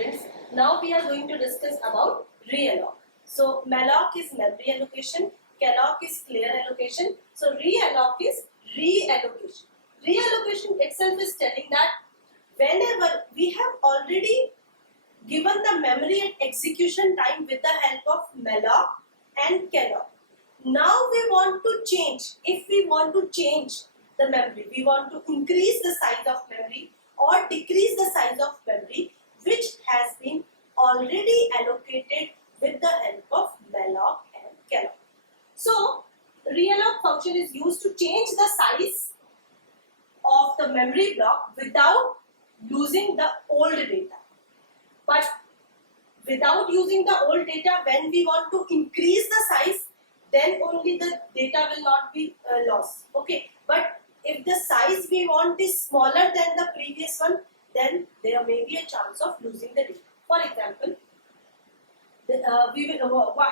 students, now we are going to discuss about Realloc. So Malloc is memory allocation, Calloc is clear allocation. So Realloc is reallocation. Reallocation itself is telling that whenever we have already given the memory and execution time with the help of Malloc and Calloc. Now we want to change. If we want to change the memory, we want to increase the size of memory or decrease the size of memory which has been already allocated with the help of Malloc and Calloc. So Realloc function is used to change the size of the memory block without losing the old data. But without using the old data, when we want to increase the size, then only the data will not be lost. Okay, but if the size we want is smaller than the previous one, then there may be a chance of losing the data. For example,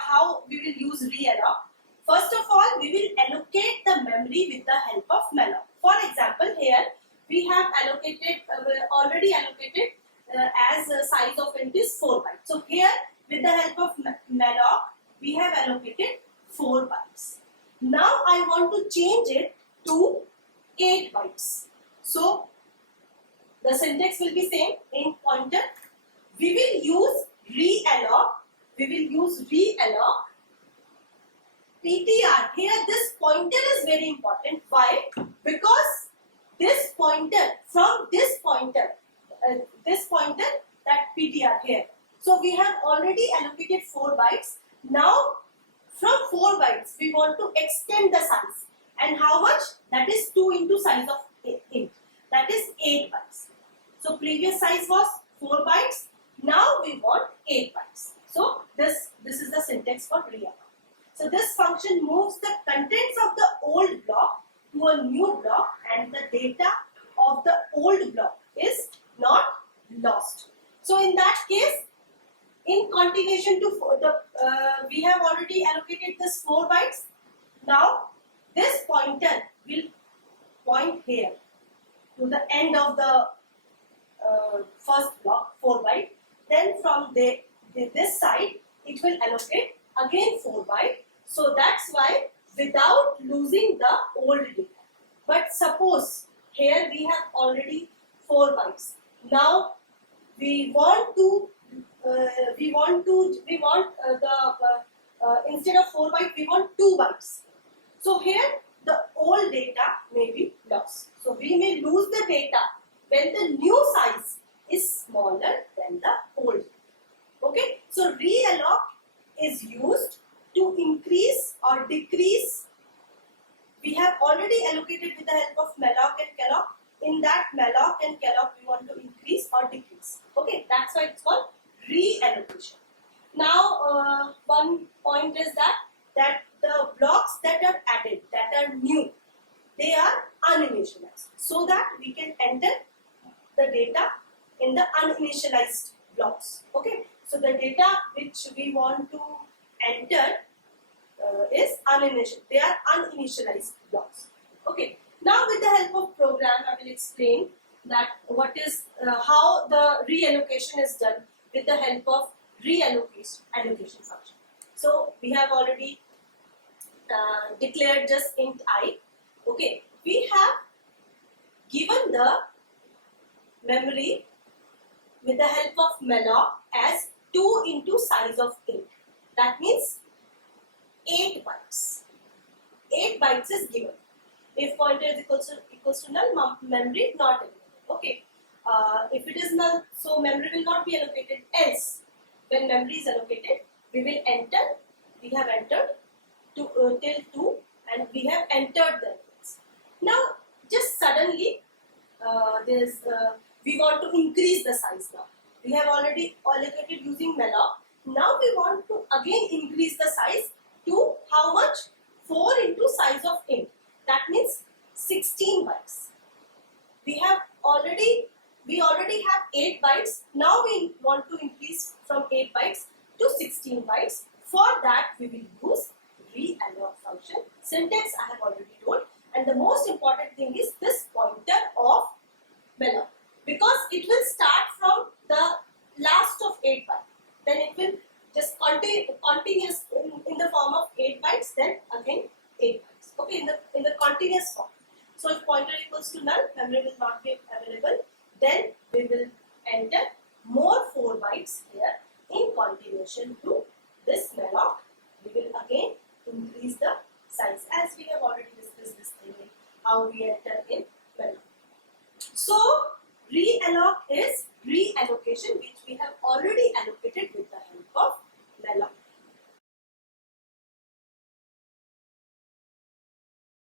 how we will use Realloc. First of all, we will allocate the memory with the help of Malloc. For example, here we have allocated already allocated as a size of int is 4 bytes. So here with the help of Malloc, we have allocated 4 bytes. Now I want to change it to 8 bytes. So the syntax will be same in pointer. We will use realloc. We will use realloc PTR. Here this pointer is very important. Why? Because this pointer from this pointer that PTR here. So we have already allocated 4 bytes. Now from 4 bytes we want to extend the size. And how much? That is 2 into size of int. That is 8 bytes. So previous size was 4 bytes. Now we want 8 bytes. So this is the syntax for Realloc. So this function moves the contents of the old block to a new block and the data of the old block is not lost. So in that case, in continuation to we have already allocated this 4 bytes. Now this pointer will point here to the end of the first block 4 byte. Then from this side it will allocate again 4 byte. So that's why without losing the old data. But suppose here we have already 4 bytes. Now we want instead of 4 bytes we want 2 bytes. So here the old data may be lost. So we may lose the data when the new size is smaller than the old. Okay. So Realloc is used to increase or decrease. We have already allocated with the help of Malloc and Calloc. In that Malloc and Calloc we want to increase or decrease. Okay, that's why it's called reallocation. Now one point is that the blocks that are added, that are new, they are uninitialized, so that we can enter the data in the uninitialized blocks. Okay, so the data which we want to enter is uninitialized. They are uninitialized blocks. Okay. Now with the help of program, I will explain that what is how the reallocation is done with the help of allocation function. So we have already declared just int I. Okay. We have given the memory with the help of Malloc as 2 into size of int. That means 8 bytes. 8 bytes is given. If pointer is equals to null, memory not available. Okay. If it is null, so memory will not be allocated. Else, when memory is allocated, we will enter. We have entered till 2, and we have entered the inputs. Now, just suddenly, we want to increase the size now. We have already allocated using Malloc. Now we want to again increase the size to how much? 4 into size of int. That means 16 bytes. We already have 8 bytes. Now we want to increase from 8 bytes to 16 bytes. For that we will use realloc function. Syntax I have already told. And the most important thing is this pointer of Malloc, because it will start from the last continuous in the form of 8 bytes, then again 8 bytes. Okay, in the continuous form. So if pointer equals to null, memory will not be available. Then we will enter more 4 bytes here in continuation to this malloc. We will again increase the size, as we have already discussed this thing, how we enter in malloc. So realloc is reallocation, which we have already allocated with the help of malloc.